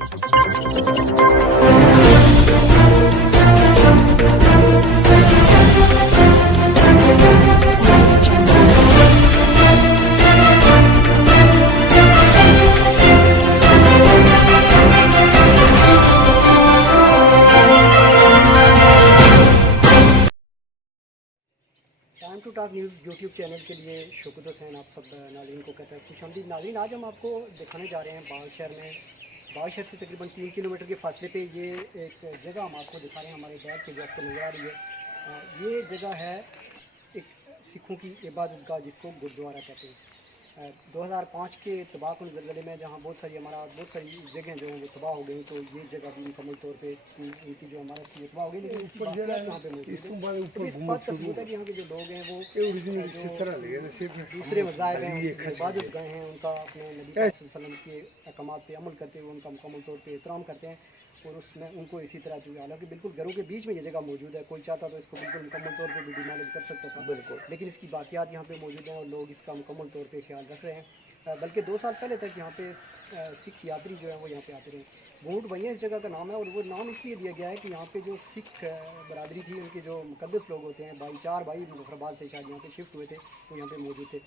Time to talk news YouTube channel के लिए शौकत हुसैन आप सब नाज़रीन को कहता है खुशामदीद। नाज़रीन, आज हम आपको दिखाने जा रहे हैं बाल शहर में। बाल शहर से तकरीबन 3 किलोमीटर के फासले पे ये एक जगह हम आपको दिखा रहे हैं। हमारे बैग के जो आपको नज़र आ रही है, ये जगह है एक सिखों की इबादत गाह जिसको गुरुद्वारा कहते हैं। 2005 के तबाहकुन ज़लज़ले में जहाँ बहुत सारी जगह जो हैं वो तबाह हो गई, तो ये जगह भी मुकम्मल तौर पे इनकी जो हमारा तबाह हो गई, लेकिन यहाँ पे मौजूद है। तो इस बात का सबूत है कि यहाँ के जो लोग हैं वो दूसरे मज़ाहिब हैं, इबादत गाह हैं, उनका अपने नबी सल्लल्लाहु अलैहि वसल्लम के अहकामात पे अमल करते हुए उनका मुकम्मल तौर पे एहतराम करते हैं। और उसमें उनको इसी तरह जो हालांकि बिल्कुल घरों के बीच में ये जगह मौजूद है, कोई चाहता तो इसको बिल्कुल मुकम्मल तौर पे भी डिमोलिश कर सकता था बिल्कुल, लेकिन इसकी बाकियात यहाँ पे मौजूद हैं और लोग इसका मुकम्मल तौर पे ख्याल रख रहे हैं। बल्कि 2 साल पहले तक यहाँ पे सिख यात्री जो है वो यहाँ पे आते रहे। भूट भैया इस जगह का नाम है, और वो नाम इसलिए दिया गया है कि यहाँ पे जो सिख बरादरी थी, उनके जो मुकद्दस लोग होते हैं, चार भाई मुजफ्फराबाद से शायद यहाँ पे शिफ्ट हुए थे, वो यहाँ पे मौजूद थे।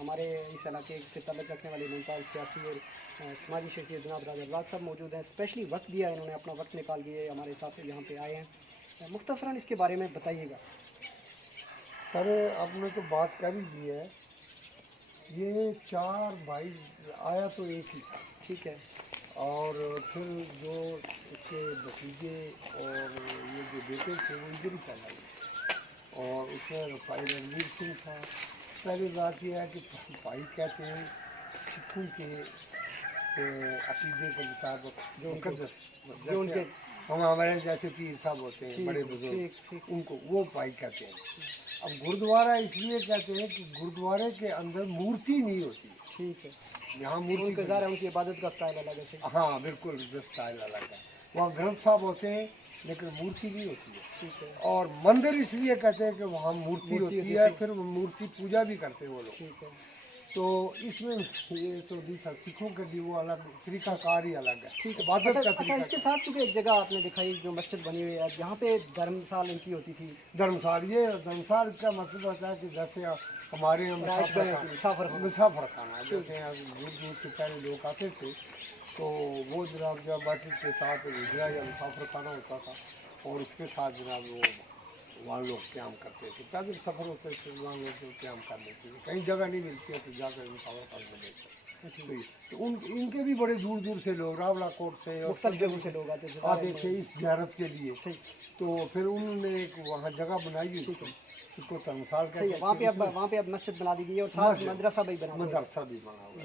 हमारे इस इलाके से ताल्लुक़ रखने वाले मुमताज़ सियासी और समाजी शख्सियत जनाब राजा राज साहब मौजूद हैं। स्पेशली वक्त दिया है इन्होंने, अपना वक्त निकाल के हमारे साथ यहाँ पे आए हैं। मुख्तसरन इसके बारे में बताइएगा। सर, आपने तो बात कर ही दी है। ये 4 भाई आया तो एक ही था, ठीक है, और फिर जो उसके भतीजे और ये जो बेटे थे वो इधर ही पैदा हुए, और उसमें रफ़ाई रणवीर सिंह था। पहली बात यह है कि भाई कहते हैं सिखों के अकीदे के मुताबिक जो उनके हमारे जैसे पीर साहब होते हैं, बड़े बुजुर्ग, उनको वो भाई कहते हैं। अब गुरुद्वारा इसलिए कहते हैं कि गुरुद्वारे के अंदर मूर्ति नहीं होती। ठीक है, यहाँ मूर्ति है, उनकी इबादत का स्टाइल अलग है। हाँ बिल्कुल, स्टाइल अलग है। वहाँ ग्रंथ साहब होते हैं लेकिन मूर्ति नहीं होती है। ठीक है, और मंदिर इसलिए कहते हैं कि वहाँ मूर्ति होती है, फिर मूर्ति पूजा भी करते हैं वो लोग। ठीक है, तो इसमें ये तो सिखों का भी वो अलग तरीकाकार ही अलग है। ठीक है, बात अच्छा, इसके साथ चूँकि एक जगह आपने दिखाई जो मस्जिद बनी हुई है, यहाँ पे धर्मशाल इनकी होती थी। धर्मशाल, ये धर्मशाल का मतलब होता है कि जैसे हमारे मुसाफर खाना, जैसे दूर दूर से पहले लोग आते थे तो वो जनाब जब मस्जिद के साथ हिजरा या मुसाफर खाना होता था, और उसके साथ जनाब वो वहाँ लोग क्याम करते थे। पैदल सफ़र होते थे, वहाँ लोग क्याम कर लेते थे। कहीं जगह नहीं मिलती है तो जाकर मुसाफर कर लेते थे। तो इनके भी बड़े दूर दूर से लोग, रावला कोट से और सब जगह से लोग आते थे इस ज़ियारत के लिए। तो फिर उन्होंने एक वहाँ जगह बनाई हुई थी, उसको धर्मशाल का। वहाँ पे अब मस्जिद बना दी गई है और साथ मदरसा भी बना हुआ।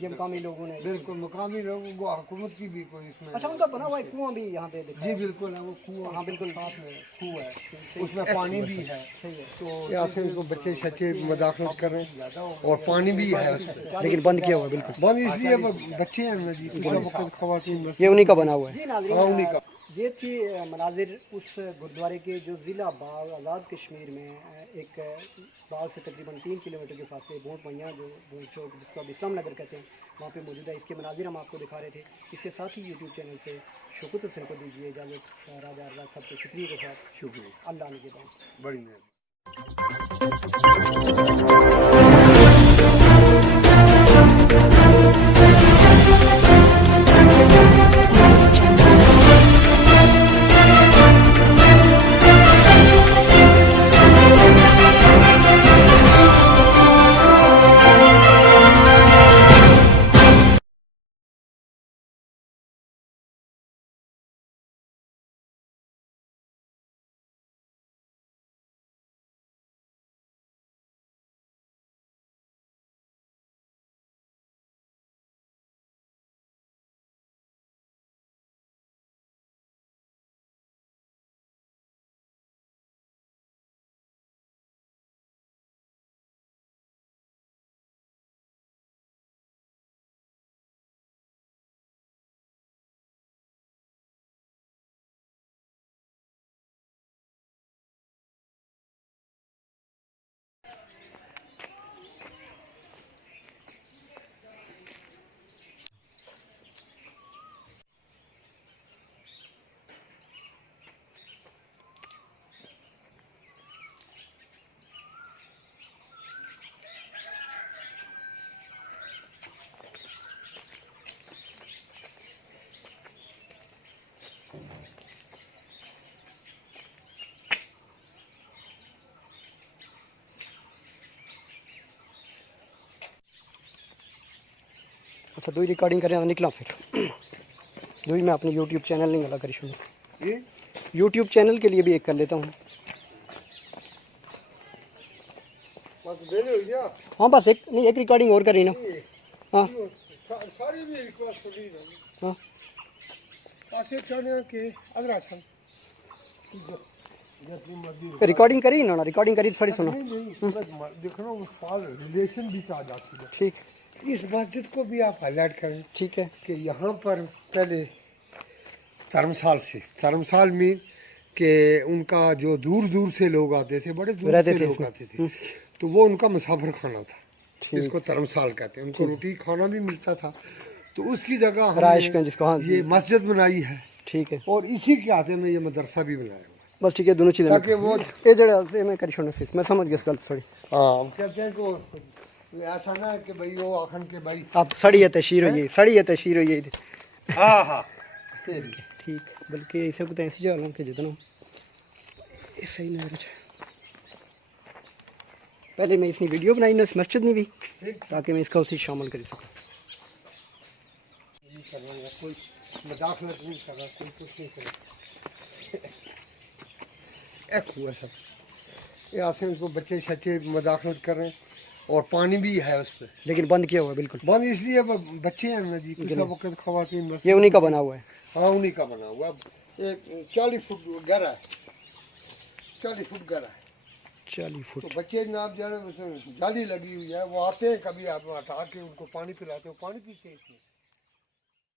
ये मकामी लोगों ने, बिल्कुल मुकामी लोगों को, हुकूमत की भी कोई इसमें। अच्छा, उनका बना हुआ है कुआं भी यहाँ पे? जी बिल्कुल है, वो कुआं, हाँ बिल्कुल साथ में कुआं है, उसमें पानी भी है। सही है, तो यहाँ से उनको बच्चे शच्चे मदाखलत कर रहे हैं और पानी भी है उसमें, लेकिन बंद किया हुआ है। बिल्कुल बंद इसलिए बच्चे हैं जी, खवातीन, ये उन्हीं का बना हुआ है। हाँ, उन्हीं का। ये थी मनाजिर उस गुरुद्वारे के जो ज़िला बाल आज़ाद कश्मीर में एक बाल से तकरीबन 3 किलोमीटर के फासले भूट भैया जो भूट चौक जिसको अब इस्लाम नगर कहते हैं, वहाँ पे मौजूद है। इसके मनाजिर हम आपको दिखा रहे थे। इसके साथ ही यूट्यूब चैनल से शौकत हुसैन को दीजिए इजाज़त। राजा राज साहब के शुक्रिया के साथ शुक्रिया, अल्लाह ने के बाद बड़ी मेहरबानी। अच्छा दो ही रिकॉर्डिंग करें निकला फिर दो ही मैं अपनी यूट्यूब चैनल नहीं गला करी शुरू यूट्यूब चैनल के लिए भी एक कर लेता हूँ। हाँ बस एक नहीं एक रिकॉर्डिंग और करी ना। हाँ सारी भी रिक्वेस्ट करी ना। हाँ आसिफ चाहने के अदरा छन रिकॉर्डिंग करी ना रिकॉर्डिंग करी थोड़ी सुनो। देखो फाल रिलेशन भी चाह जाती है। ठीक इस मस्जिद को भी आप हाईलाइट करें। ठीक है कि यहाँ पर पहले धर्मसाल में कि उनका जो दूर दूर से लोग आते थे, बड़े दूर से लोग आते थे, तो वो उनका मुसाफिर खाना था, इसको धर्मसाल कहते हैं। उनको रोटी खाना भी मिलता था, तो उसकी जगह ये मस्जिद बनाई है। ठीक है और इसी के हाथे में ये मदरसा भी बनाया हुआ। बस ठीक है दोनों चीज़ें ताकि वो ये जड़े मैं करी छोड़ना मैं समझ गया इस गल थोड़ी। हाँ हम कहते हैं कि ऐसा ना कि भाई वो आखन के भाई आप सड़ी है तशीर हुई सड़ी है तशीर हुई। हाँ हाँ ठीक बल्कि इसे को ऐसी जगह के जितना सही ना पहले मैं इसकी वीडियो बनाई ना इस मस्जिद ने भी ताकि मैं इसका उसी शामिल कर सकूँ। कोई मदाखलत नहीं कर रहा, कोई कुछ नहीं कर रहा। एक हुआ सब यहाँ से उसको बच्चे शच्चे मदाखलत कर रहे हैं और पानी भी है उस पर, लेकिन बंद किया हुआ है बिल्कुल बंद इसलिए बच्चे हैं ना जी, किसी वक्त खवातीन ये उन्हीं का बना हुआ है। हाँ उन्हीं का बना हुआ। एक 40 फुट गहरा है, 40 फुट गहरा है, 40 फुट। तो बच्चे जनाब जाने जाली लगी हुई है, वो आते हैं कभी आप हटा के उनको पानी पिलाते हो, पानी पीते हैं इसमें।